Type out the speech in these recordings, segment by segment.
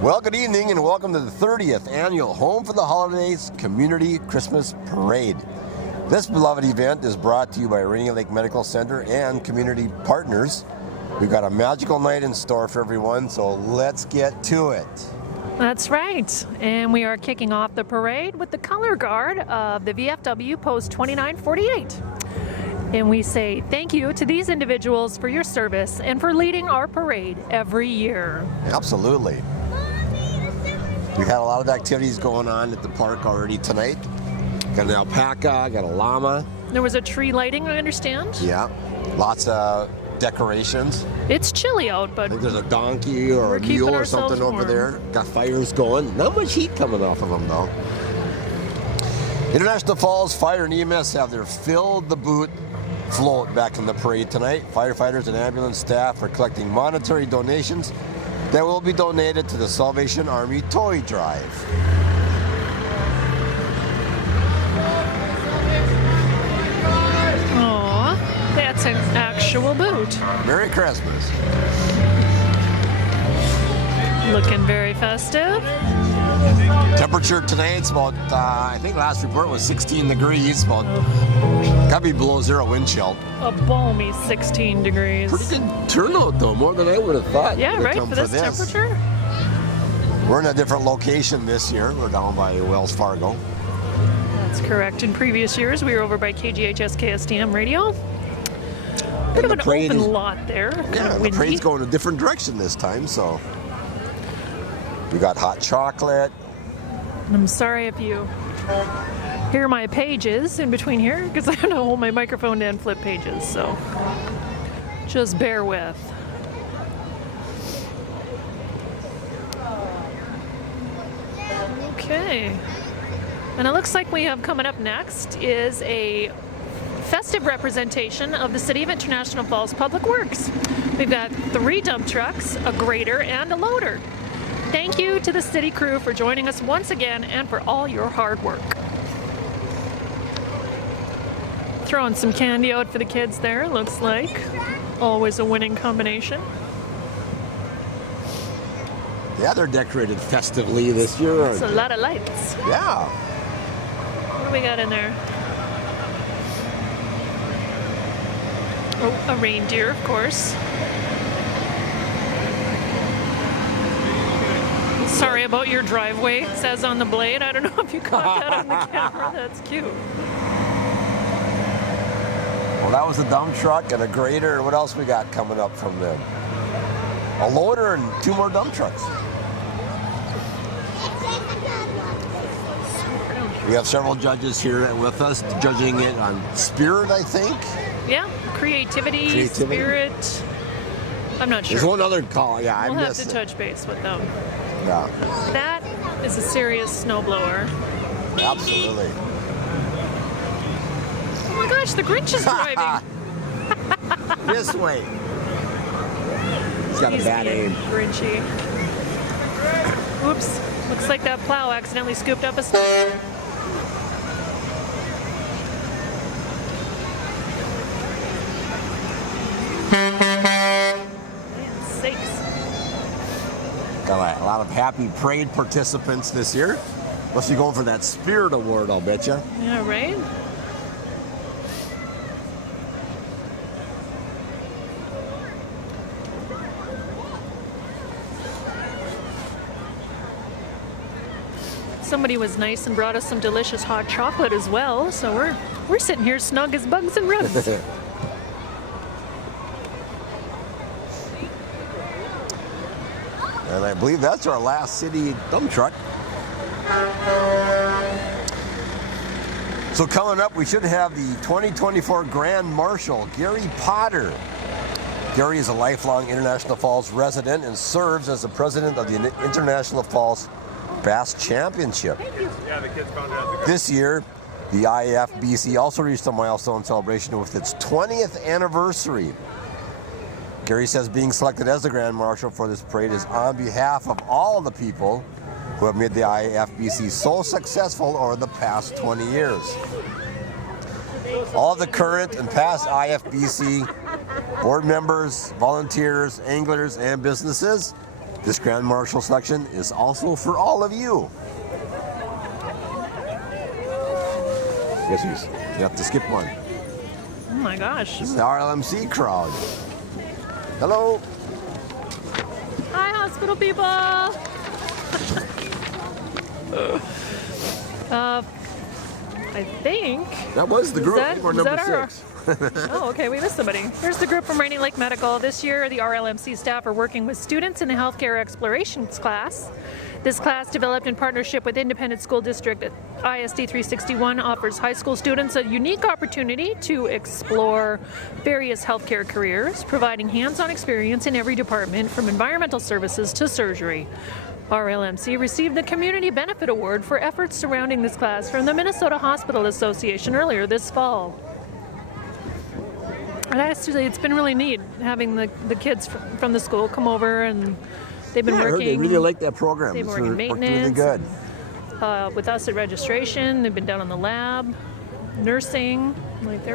Well, good evening and welcome to the 30th Annual Home for the Holidays Community Christmas Parade. This beloved event is brought to you by Rainy Lake Medical Center and community partners. We've got a magical night in store for everyone, so let's get to it. That's right, and we are kicking off the parade with the color guard of the VFW Post 2948. And we say thank you to these individuals for your service and for leading our parade every year. Absolutely. We've had a lot of activities going on at the park already tonight. Got an alpaca, got a llama. There was a tree lighting, I understand. Yeah, lots of decorations. It's chilly out, but I think there's a donkey or we're a keeping mule or ourselves something over warm. there. Got fires going. Not much heat coming off of them though. International Falls Fire and EMS have their Fill the Boot float back in the parade tonight. Firefighters and ambulance staff are collecting monetary donations that will be donated to the Salvation Army Toy Drive. aw, that's an actual boot. Merry Christmas. Looking very festive. Temperature tonight's about, I think last report was 16 degrees, about, gotta be below zero wind chill. A balmy 16 degrees. Pretty good turnout though, more than I would have thought. Yeah, would have right, come for this temperature. We're in a different location this year. We're down by Wells Fargo. That's correct. In previous years, we were over by KGHS KSTM radio. Bit of the an parade open is- lot there. Kind Yeah, of the windy. parade's going a different direction this time, so. We got hot chocolate. I'm sorry if you hear my pages in between here, because I have to hold my microphone and flip pages, so just bear with. Okay. And it looks like we have coming up next is a festive representation of the City of International Falls Public Works. We've got 3 dump trucks, a grader, and a loader. Thank you to the city crew for joining us once again and for all your hard work. Throwing some candy out for the kids there, looks like. Always a winning combination. Yeah, they're decorated festively this year. It's a lot of lights. Yeah. What do we got in there? Oh, a reindeer, of course. Sorry about your driveway, it says on the blade. I don't know if you caught that on the camera. That's cute. Well, that was a dump truck and a grader. What else we got coming up from them? A loader and 2 more dump trucks. We have several judges here with us, judging it on spirit, I think. Yeah, creativity, spirit. I'm not sure. There's one other call. Yeah, I We'll have missed to it. touch base with them. Yeah, That is a serious snowblower. absolutely. Oh my gosh, the Grinch is driving. This way. He's got He's a bad being aim. Grinchy. Oops, looks like that plow accidentally scooped up a snow. Man sakes. Got a lot of happy parade participants this year. Must be going for that Spirit Award, I'll bet you. Yeah, right? Somebody was nice and brought us some delicious hot chocolate as well, so we're sitting here snug as bugs and rubs. And I believe that's our last city dump truck. So coming up, we should have the 2024 Grand Marshal, Gary Potter. Gary is a lifelong International Falls resident and serves as the president of the International Falls Bass Championship. This year, the IFBC also reached a milestone celebration with its 20th anniversary. Gary says being selected as the Grand Marshal for this parade is on behalf of all of the people who have made the IFBC so successful over the past 20 years. All of the current and past IFBC board members, volunteers, anglers, and businesses This Grand Marshal selection is also for all of you. Guess you have to skip one. Oh my gosh. This is the RLMC crowd. Hello. Hi, hospital people. I think That was the group. We're was number that 6. Oh, okay, we missed somebody. Here's the group from Rainy Lake Medical. This year, the RLMC staff are working with students in a healthcare explorations class. This class, developed in partnership with Independent School District ISD 361, offers high school students a unique opportunity to explore various healthcare careers, providing hands-on experience in every department, from environmental services to surgery. RLMC received the Community Benefit Award for efforts surrounding this class from the Minnesota Hospital Association earlier this fall. And actually, it's been really neat having the kids from the school come over, and they've been I heard working. they really like that program. They've been It's working worked maintenance. really good. With us at registration, they've been down in the lab, nursing. Like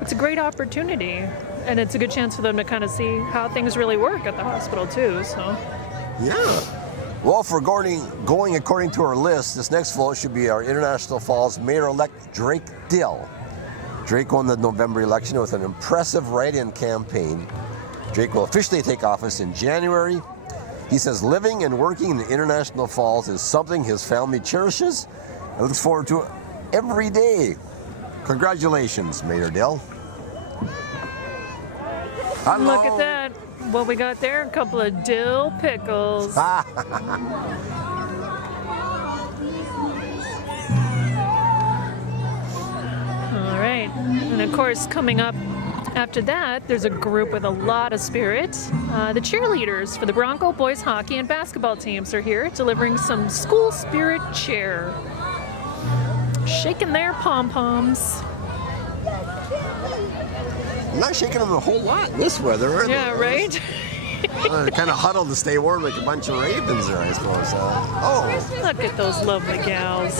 it's a great opportunity, and it's a good chance for them to kind of see how things really work at the hospital too. So. Yeah. Well, for going according to our list, this next vote should be our International Falls Mayor-elect Drake Dill. Drake won the November election with an impressive write-in campaign. Drake will officially take office in January. He says living and working in International Falls is something his family cherishes and looks forward to every day. Congratulations, Mayor Dill. Hello. Look at that. What we got there? A couple of dill pickles. All right. And of course, coming up after that, there's a group with a lot of spirit. The cheerleaders for the Bronco boys hockey and basketball teams are here, delivering some school spirit cheer. Shaking their pom-poms. I'm not shaking them a whole lot in this weather, are they? Yeah, right? They're kind of huddled to stay warm like a bunch of ravens there, I suppose. Oh. Look at those lovely gals.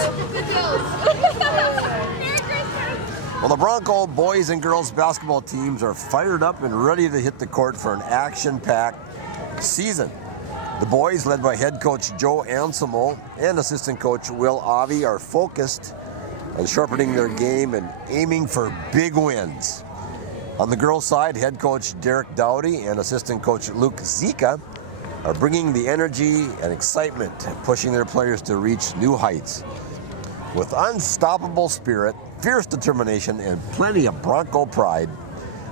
Well, the Bronco boys and girls basketball teams are fired up and ready to hit the court for an action-packed season. The boys, led by head coach Joe Anselmo and assistant coach Will Avi, are focused on sharpening their game and aiming for big wins. On the girls' side, head coach Derek Dowdy and assistant coach Luke Zika are bringing the energy and excitement, pushing their players to reach new heights. With unstoppable spirit, fierce determination, and plenty of Bronco pride,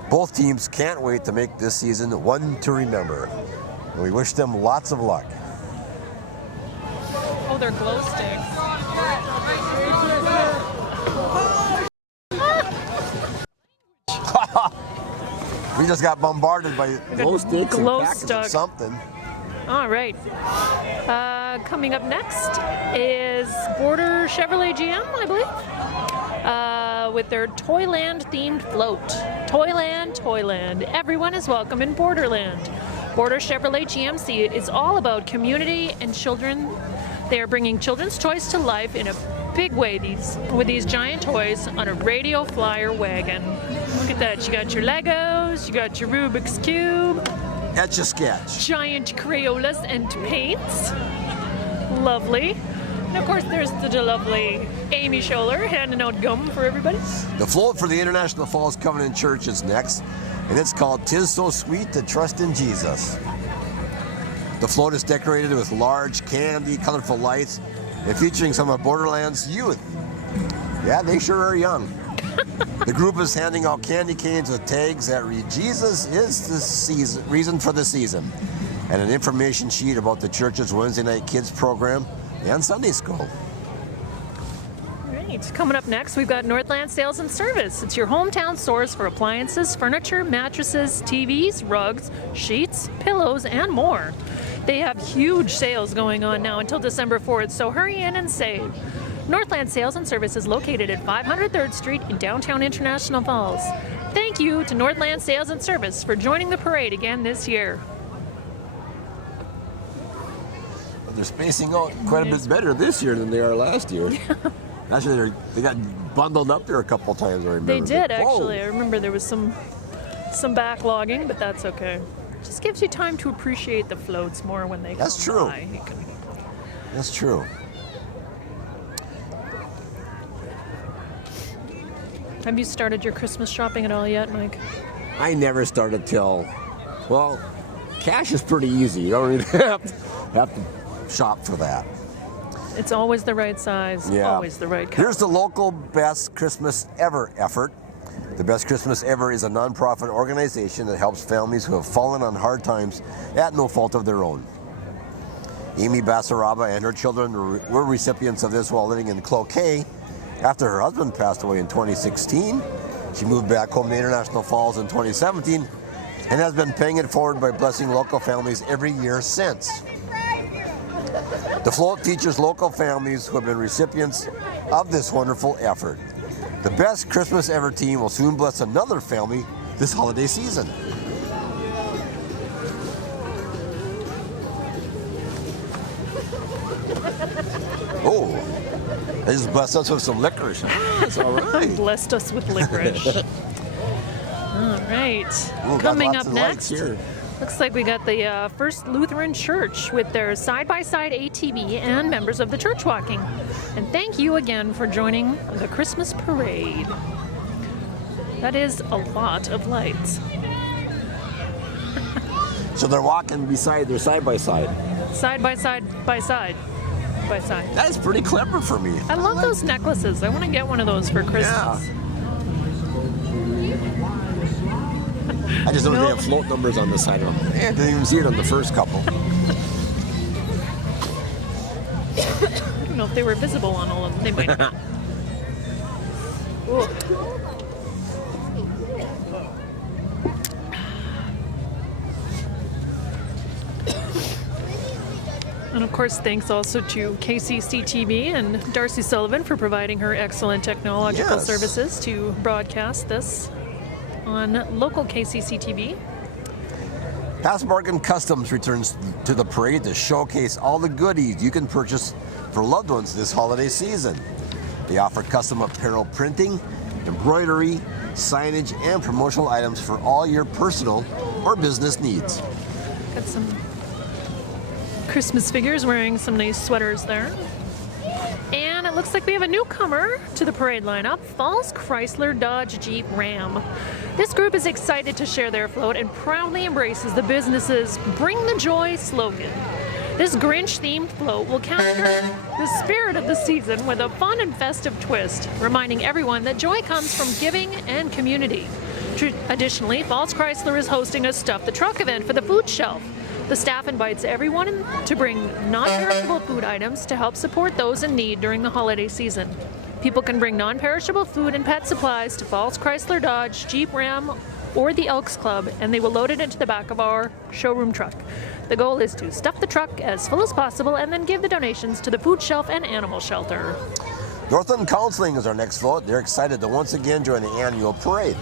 both teams can't wait to make this season one to remember. And we wish them lots of luck. Oh, they're glow sticks. We just got bombarded by glow sticks and glow packets stuck. of something. All right. Coming up next is Border Chevrolet GM, I believe, with their Toyland themed float. Toyland. Everyone is welcome in Borderland. Border Chevrolet GMC is all about community and children. They are bringing children's toys to life in a big way with these giant toys on a radio flyer wagon. Look at that. You got your Legos, you got your Rubik's Cube, Etch-a-sketch. giant Crayolas and paints. Lovely. And of course, there's the lovely Amy Scholler handing out gum for everybody. The float for the International Falls Covenant Church is next, and it's called "'Tis So Sweet to Trust in Jesus." The float is decorated with large candy, colorful lights, and featuring some of Borderland's youth. Yeah, they sure are young. The group is handing out candy canes with tags that read "Jesus is the reason for the season," and an information sheet about the church's Wednesday night kids program and Sunday school. Right. Coming up next, we've got Northland Sales and Service. It's your hometown source for appliances, furniture, mattresses, TVs, rugs, sheets, pillows, and more. They have huge sales going on now until December 4th, so hurry in and save. Northland Sales and Service is located at 500 3rd Street in downtown International Falls. Thank you to Northland Sales and Service for joining the parade again this year. They're spacing out quite a bit better this year than they are last year. Actually, they got bundled up there a couple times, I remember. They did, Whoa. actually. I remember there was some backlogging, but that's okay. Just gives you time to appreciate the floats more when they That's come true. by. You can- That's true. Have you started your Christmas shopping at all yet, Mike? I never started till, well, cash is pretty easy. You don't really have to shop for that. It's always the right size, Yeah. always the right color. Here's the local Best Christmas Ever effort. The Best Christmas Ever is a nonprofit organization that helps families who have fallen on hard times at no fault of their own. Amy Basaraba and her children were recipients of this while living in Cloquet after her husband passed away in 2016. She moved back home to International Falls in 2017 and has been paying it forward by blessing local families every year since. The float features local families who have been recipients of this wonderful effort. The Best Christmas Ever team will soon bless another family this holiday season. Oh, they just blessed us with some licorice. That's all right. Blessed us with licorice. All right. Ooh, got Coming lots up of lights next, here. looks like we got the First Lutheran Church with their side-by-side ATV and members of the church walking. And thank you again for joining the Christmas parade. That is a lot of lights. So they're walking beside, they're side by side. Side by side by side by side. That is pretty clever for me. I love those necklaces. I want to get one of those for Christmas. I just don't think they have float numbers on the side of them. Yeah, I didn't even see it on the first couple. I don't know if they were visible on all of them. They might not. Ooh. And of course, thanks also to KCCTV and Darcy Sullivan for providing her excellent technological Yes. services to broadcast this on local KCCTV. Passbargain Customs returns to the parade to showcase all the goodies you can purchase for loved ones this holiday season. They offer custom apparel printing, embroidery, signage, and promotional items for all your personal or business needs. Got some Christmas figures wearing some nice sweaters there. And it looks like we have a newcomer to the parade lineup, Falls Chrysler Dodge Jeep Ram. This group is excited to share their float and proudly embraces the business's Bring the Joy slogan. This Grinch-themed float will capture the spirit of the season with a fun and festive twist, reminding everyone that joy comes from giving and community. Additionally, Falls Chrysler is hosting a Stuff the Truck event for the food shelf. The staff invites everyone to bring non-perishable food items to help support those in need during the holiday season. People can bring non-perishable food and pet supplies to Falls Chrysler Dodge, Jeep Ram, or the Elks Club, and they will load it into the back of our showroom truck. The goal is to stuff the truck as full as possible and then give the donations to the food shelf and animal shelter. Northland Counseling is our next float. They're excited to once again join the annual parade.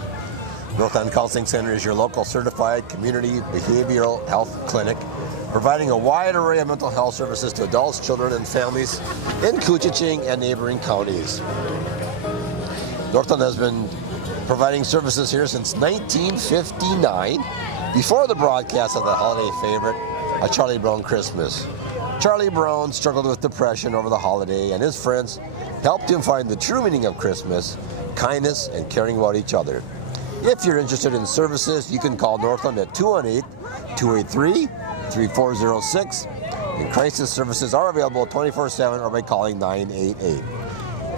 Northland Counseling Center is your local certified community behavioral health clinic, providing a wide array of mental health services to adults, children, and families in Couchiching and neighboring counties. Northland has been providing services here since 1959, before the broadcast of the holiday favorite, A Charlie Brown Christmas. Charlie Brown struggled with depression over the holiday, and his friends helped him find the true meaning of Christmas, kindness, and caring about each other. If you're interested in services, you can call Northland at 218-283-3406. And crisis services are available 24/7 or by calling 988.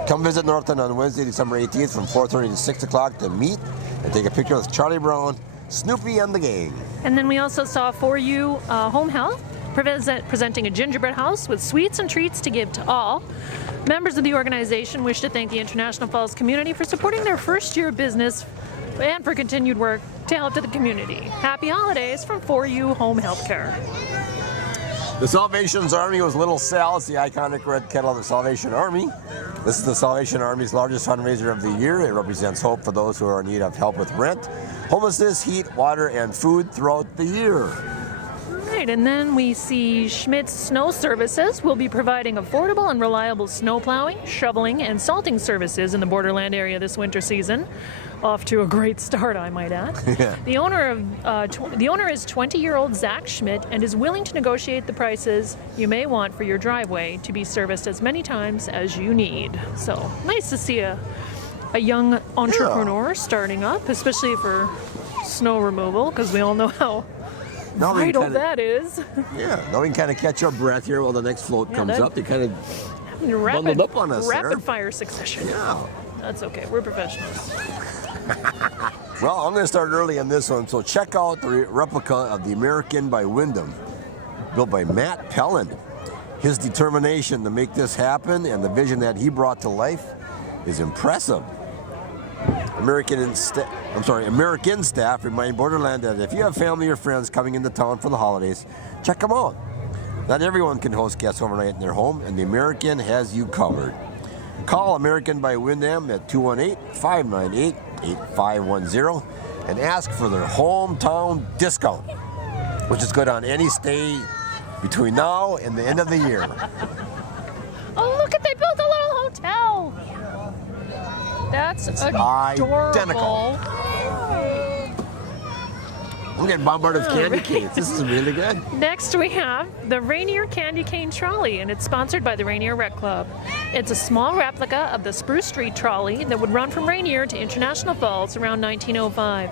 Come visit Northland on Wednesday, December 18th from 4:30 to 6 o'clock to meet and take a picture with Charlie Brown, Snoopy, and the gang. And then we also saw For You Home Health presenting a gingerbread house with sweets and treats to give to all. Members of the organization wish to thank the International Falls community for supporting their first year of business and for continued work to help to the community. Happy holidays from For You Home Healthcare. The Salvation Army was Little Sal. It's the iconic red kettle of the Salvation Army. This is the Salvation Army's largest fundraiser of the year. It represents hope for those who are in need of help with rent, homelessness, heat, water, and food throughout the year. Right, and then we see Schmidt's Snow Services will be providing affordable and reliable snow plowing, shoveling, and salting services in the Borderland area this winter season. Off to a great start, I might add. Yeah. The owner is 20-year-old Zach Schmidt and is willing to negotiate the prices you may want for your driveway to be serviced as many times as you need. So nice to see a young entrepreneur starting up, especially for snow removal, because we all know how vital that is. Yeah, now we can kind of catch our breath here while the next float comes up. They kind of bundled up on us Rapid fire succession. Yeah. That's okay. We're professionals. Well, I'm going to start early on this one, so check out the replica of the American by Wyndham, built by Matt Pelland. His determination to make this happen and the vision that he brought to life is impressive. American staff remind Borderland that if you have family or friends coming into town for the holidays, check them out. Not everyone can host guests overnight in their home, and the American has you covered. Call American by Wyndham at 218-598-8510 and ask for their hometown discount, which is good on any stay between now and the end of the year. Oh, look at, they built a little hotel. That's adorable. Identical. I'm getting bombarded with candy canes. This is really good. Next, we have the Rainier Candy Cane Trolley, and it's sponsored by the Rainier Rec Club. It's a small replica of the Spruce Street Trolley that would run from Rainier to International Falls around 1905.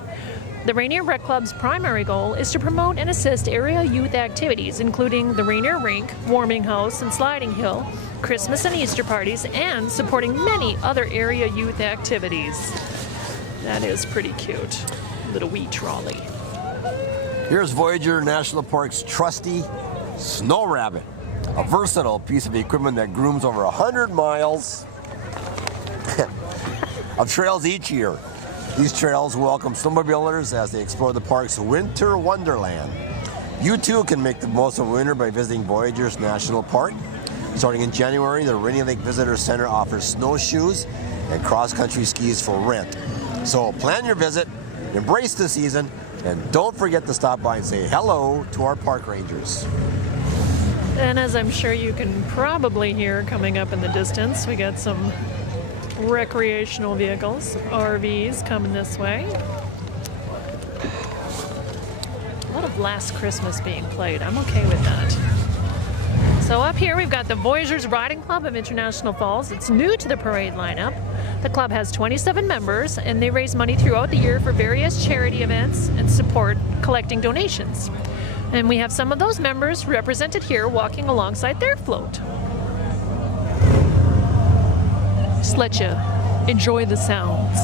The Rainier Rec Club's primary goal is to promote and assist area youth activities, including the Rainier Rink, Warming House, and Sliding Hill, Christmas and Easter parties, and supporting many other area youth activities. That is pretty cute. Little wee trolley. Here's Voyager National Park's trusty Snow Rabbit, a versatile piece of equipment that grooms over 100 miles of trails each year. These trails welcome snowmobilers as they explore the park's winter wonderland. You too can make the most of winter by visiting Voyagers National Park. Starting in January, the Rainy Lake Visitor Center offers snowshoes and cross-country skis for rent. So plan your visit, embrace the season, and don't forget to stop by and say hello to our park rangers. And as I'm sure you can probably hear coming up in the distance, we got some recreational vehicles, RVs coming this way. A lot of Last Christmas being played. I'm okay with that. So up here we've got the Voyagers Riding Club of International Falls. It's new to the parade lineup. The club has 27 members, and they raise money throughout the year for various charity events and support collecting donations. And we have some of those members represented here walking alongside their float. Just let you enjoy the sounds.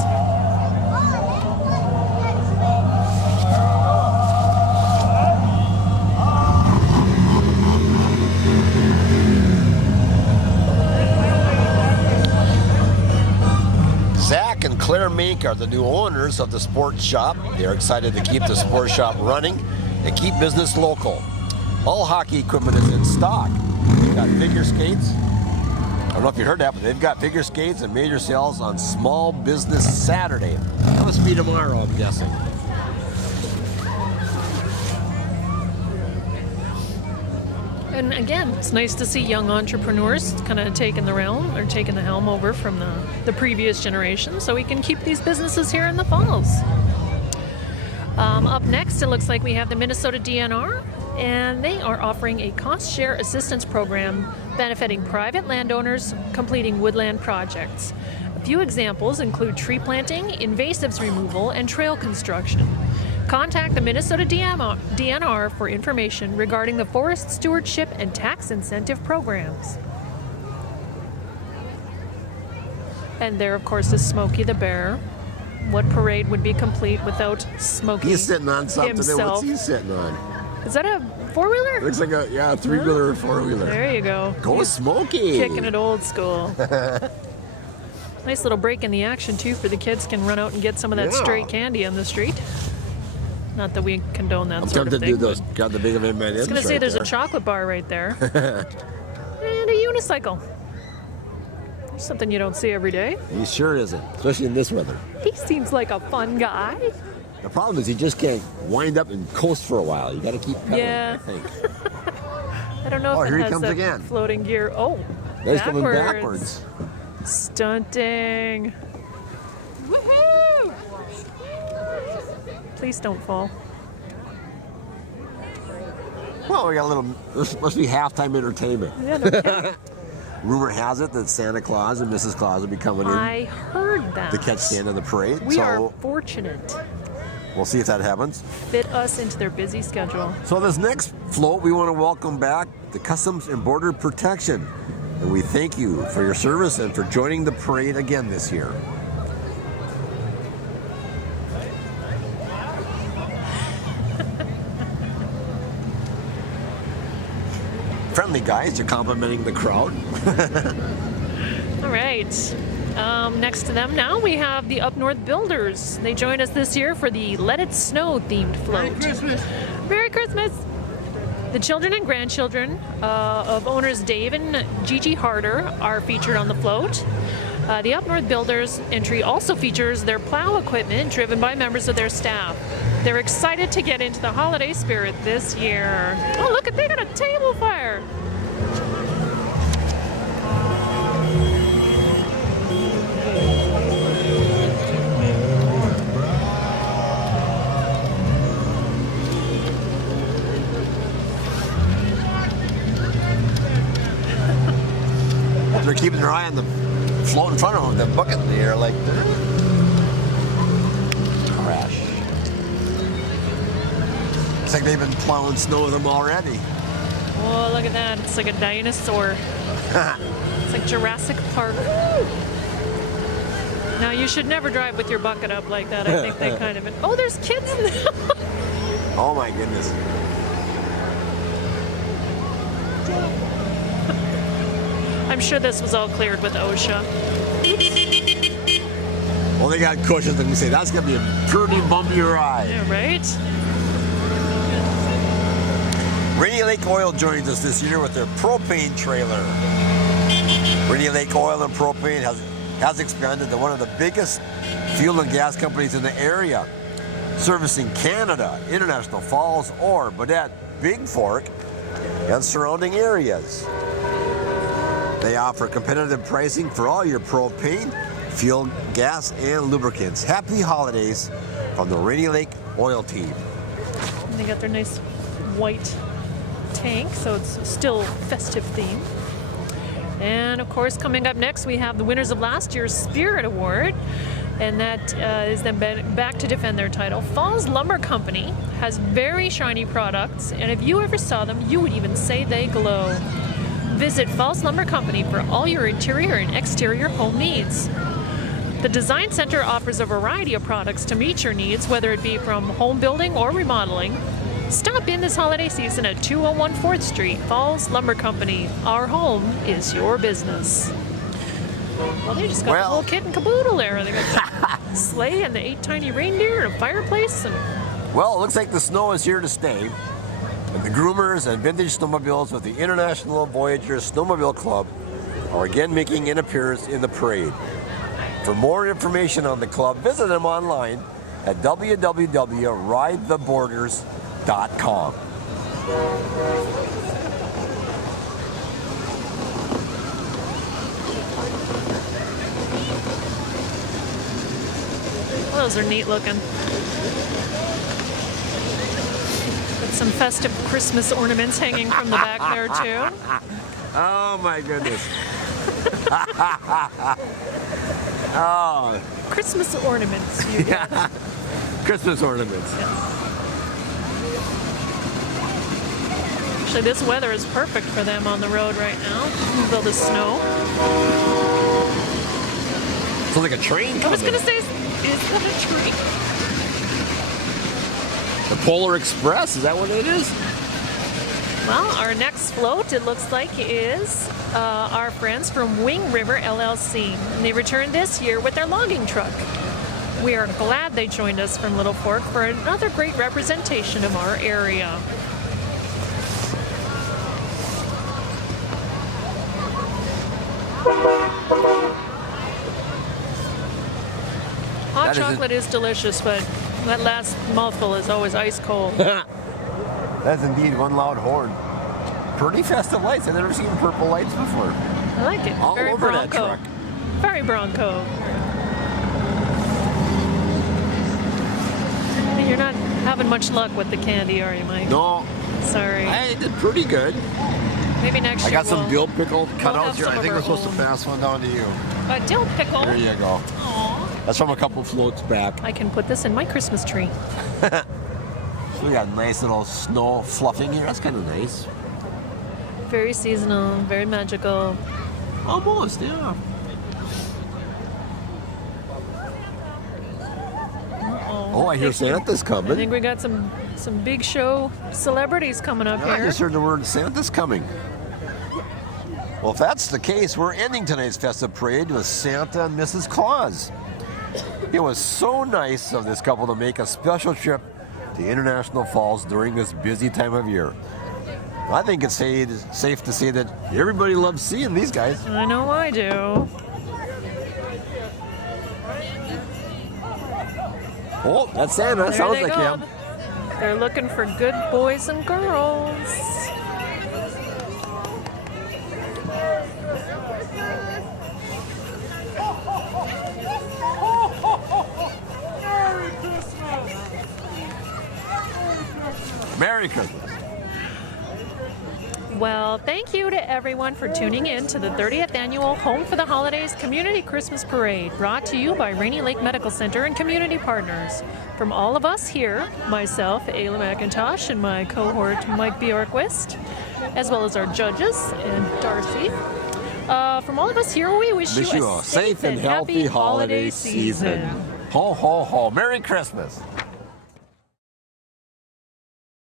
Zach and Claire Mink are the new owners of the sports shop. They're excited to keep the sports shop running and keep business local. All hockey equipment is in stock. They've got figure skates. I don't know if you heard that, but they've got figure skates and major sales on Small Business Saturday. That must be tomorrow, I'm guessing. And again, it's nice to see young entrepreneurs kind of taking the helm over from the previous generation, so we can keep these businesses here in the Falls. Up next, it looks like we have the Minnesota DNR, and they are offering a cost share assistance program benefiting private landowners completing woodland projects. A few examples include tree planting, invasives removal, and trail construction. Contact the Minnesota DNR for information regarding the forest stewardship and tax incentive programs. And there, of course, is Smokey the Bear. What parade would be complete without Smokey? He's sitting on something. Himself. What's he sitting on? Is that a four-wheeler? Looks like a three-wheeler or four-wheeler. There you go. Go He's Smokey. Kicking it old school. Nice little break in the action, too, for the kids can run out and get some of that stray candy on the street. Not that we condone that sort of thing. I'm tempted to do those. Got the big of M&Ms. I was going to say there's a chocolate bar right there. And a unicycle. Something you don't see every day. He sure isn't, especially in this weather. He seems like a fun guy. The problem is you just can't wind up and coast for a while. You got to keep pedaling, Yeah. I think. I don't know Oh, if here it he has comes the again. floating gear. Oh, He's coming backwards. Stunting. Woohoo! Please don't fall. Well, we got a little, this must be halftime entertainment. Yeah, no kidding. Rumor has it that Santa Claus and Mrs. Claus will be coming in I heard that. to catch Santa on the parade. We so are fortunate. we'll see if that happens. Fit us into their busy schedule. So this next float, we want to welcome back the Customs and Border Protection. And we thank you for your service and for joining the parade again this year. Friendly guys, you're complimenting the crowd. All right. Next to them now we have the Up North Builders. They joined us this year for the Let It Snow themed float. Merry Christmas. Merry Christmas! The children and grandchildren of owners Dave and Gigi Harder are featured on the float. The Up North Builders entry also features their plow equipment driven by members of their staff. They're excited to get into the holiday spirit this year. Oh, look at, they got a table fire. They're keeping their eye on the float in front of them, the bucket in the air, like crash. It's like they've been plowing snow with them already. Oh, look at that. It's like a dinosaur. It's like Jurassic Park. Now, you should never drive with your bucket up like that. I think they kind of... Oh, there's kids in there. Oh my goodness. I'm sure this was all cleared with OSHA. Well, they got cushions, and you say that's gonna be a pretty bumpy ride. Yeah, right? Rainy Lake Oil joins us this year with their propane trailer. Rainy Lake Oil and Propane has expanded to one of the biggest fuel and gas companies in the area, servicing Canada, International Falls, Orr, Baudette, Big Fork, and surrounding areas. They offer competitive pricing for all your propane, fuel, gas, and lubricants. Happy holidays from the Rainy Lake Oil team. And they got their nice white tank, so it's still festive theme. And of course, coming up next, we have the winners of last year's Spirit Award, and that is them back to defend their title. Falls Lumber Company has very shiny products, and if you ever saw them, you would even say they glow. Visit Falls Lumber Company for all your interior and exterior home needs. The Design Center offers a variety of products to meet your needs, whether it be from home building or remodeling. Stop in this holiday season at 201 4th Street, Falls Lumber Company. Our home is your business. Well, they just got a whole kit and caboodle there. They got the sleigh and the 8 tiny reindeer and a fireplace. And Well, it looks like the snow is here to stay. And the groomers and vintage snowmobiles with the International Voyager Snowmobile Club are again making an appearance in the parade. For more information on the club, visit them online at www.ridetheborders.com. well, those are neat looking. With some festive Christmas ornaments hanging from the back there too. Oh my goodness. Oh, Christmas ornaments. You yeah. Christmas ornaments. Actually, this weather is perfect for them on the road right now. Build the snow. Sounds like a train coming. I was going to say, is that a tree? The Polar Express, is that what it is? Well, our next float, it looks like, is our friends from Wing River LLC. And they returned this year with their logging truck. We are glad they joined us from Little Fork for another great representation of our area. Hot That is chocolate is delicious, but That last mouthful is always ice cold. That's indeed one loud horn. Pretty festive lights. I've never seen purple lights before. I like it. All Very over that Bronco. truck. Very Bronco. You're not having much luck with the candy, are you, Mike? No, Sorry. I did pretty good. Maybe next I year got some dill pickle have cutouts here. some I of think our we're supposed to own. pass one down to you. A dill pickle. There you go. Aw. That's from a couple floats back. I can put this in my Christmas tree. So we got nice little snow fluffing here. That's kind of nice. Very seasonal, very magical. Almost, yeah. Oh, I hear Santa's I coming. think we got some big show celebrities coming up I here. just heard the word Santa's coming. Well, if that's the case, we're ending tonight's festive parade with Santa and Mrs. Claus. It was so nice of this couple to make a special trip to International Falls during this busy time of year. I think it's safe to say that everybody loves seeing these guys. I know I do. Oh, that's Santa. There Sounds they like go. him. They're looking for good boys and girls. Merry Christmas. Well, thank you to everyone for tuning in to the 30th annual Home for the Holidays Community Christmas Parade, brought to you by Rainy Lake Medical Center and community partners. From all of us here, myself, Ayla McIntosh, and my cohort, Mike Bjorkquist, as well as our judges and Darcy. From all of us here, we wish you a Safe and healthy holiday season. Ho, ho, ho. Merry Christmas.